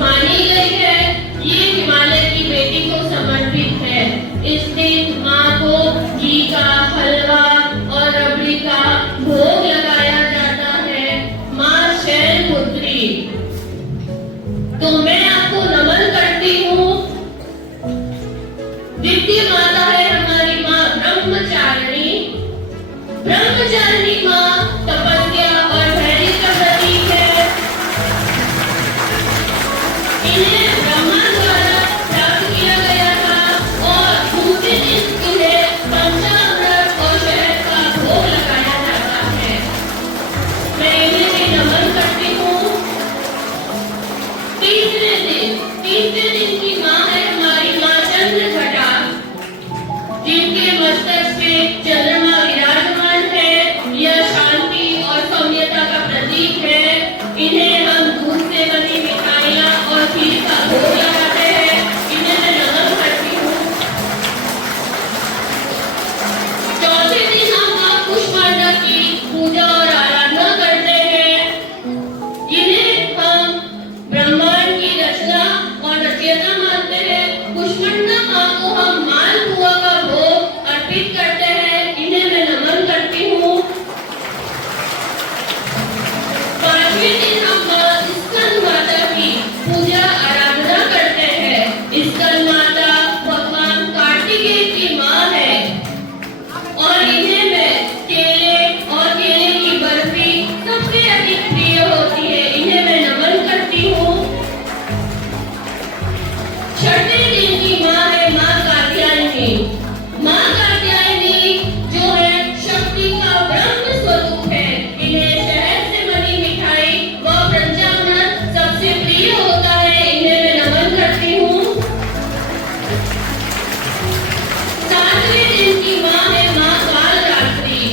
मानी गई है। ये हिमालय की बेटी को समर्पित है। इस दिन माँ को घी का हलवा और रबड़ी का भोग लगाया जाता है। माँ शैलपुत्री, तो मैं आपको नमन करती हूँ। द्वितीय माता है हमारी माँ ब्रह्मचारिणी। ब्रह्मचारिणी माँ तपस्या और धैर्य का प्रतीक है। इन्हें ब्रह्मा द्वारा प्राप्त किया गया था और दूसरे दिन इन्हें पंचामृत और शहद का भोग लगाया जाता है। मैं इन्हें भी नमन करती हूँ। तीसरे दिन की माँ है हमारी माँ चंद्रघटा, जिनके मस्तक पे चंद्रमा विराजमान है। यह शांति और सौम्यता का प्रतीक है। इन्हें हम दूध से बनी मिठाइयाँ और खीर का भोग लगाते हैं। इन्हें मैं नमन करती हूँ। चौथे दिन हम माँ कुष्मांडा की पूजा और आराधना करते हैं। इन्हें हम ब्रह्मांड की रचना और रचयिता मानते हैं। कुष्मांडा माँ को हम मालपुआ का भोग अर्पित करते हैं। इन्हें मैं नमन करती हूँ। पांचवें दिन हम माँ स्कंद माता की पूजा आराधना करते हैं। स्कंद माता भगवान कार्तिकेय की माँ है और इन्हें मैं केले और केले की बर्फी सबसे अधिक प्रिय होती है। इन्हें मैं नमन करती हूँ। छठे दिन की माँ है माँ कात्यायनी। माँ कात्यायनी जो है शक्ति का ब्रह्म स्वरूप है। इन्हें शहद से बनी मिठाई व पंचामृत सबसे प्रिय होता है। इन्हें मैं नमन करती हूँ। सातवें दिन की माँ है माँ कालरात्रि,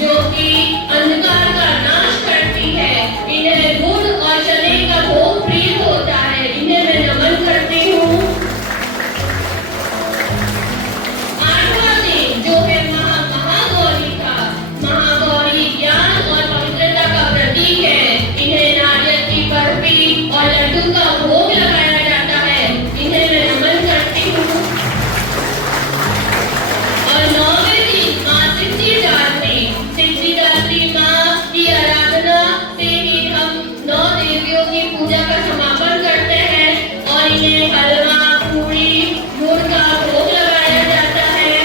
जो कि अंधकार का नाश करती है। इन्हें गुड़ और चने का भोग प्रिय होता है। इन्हें मैं नमन करती हूँ। आठवां दिन जो है महागौरी का। महागौरी ज्ञान और पवित्रता का प्रतीक है। इन्हें नारियल की बर्फी और लड्डू का भोग लगाया जाता है। इन्हें मैं नमन करती हूँ। और नौवें दिन माँ सिद्धिदात्री माँ की आराधना से ही हम 9 देवियों की पूजा का समापन करते हैं और इन्हें हलवा, पूरी, गुड़ का भोग लगाया जाता है।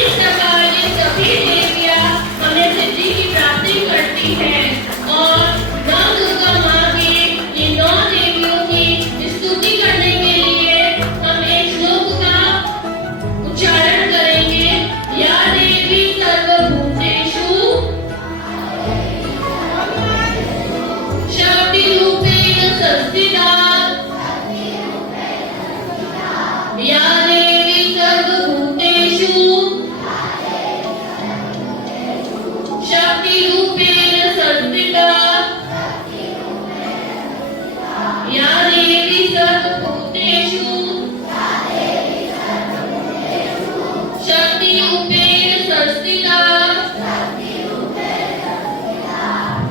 इस प्रकार ये सभी देवियाँ हमें सिद्धि की प्राप्ति करती हैं। और नौ दुर्गा माँ की ये 9 देवियों की स्तुति करने के लिए हम एक श्लोक का उच्चारण करेंगे। या देवी सर्वभूतेषु शक्तिरूपेण संस्थिता। या देवी सर्वभूतेषु शक्तिरूपेण संस्थिता। या देवी सर्वभूतेषु शक्तिरूपेण संस्थिता।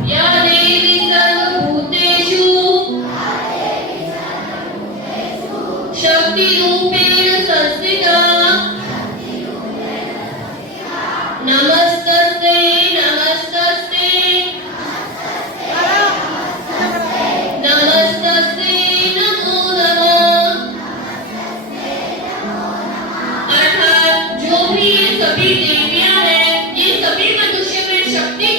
या देवी सर्वभूतेषु शक्तिरूपेण संस्थिता। नमस्तस्ते नमस्तस्ते नमस्तस्ते नमो नमः। अर्थात जो भी ये सभी देवियां हैं, ये सभी मनुष्य में शक्ति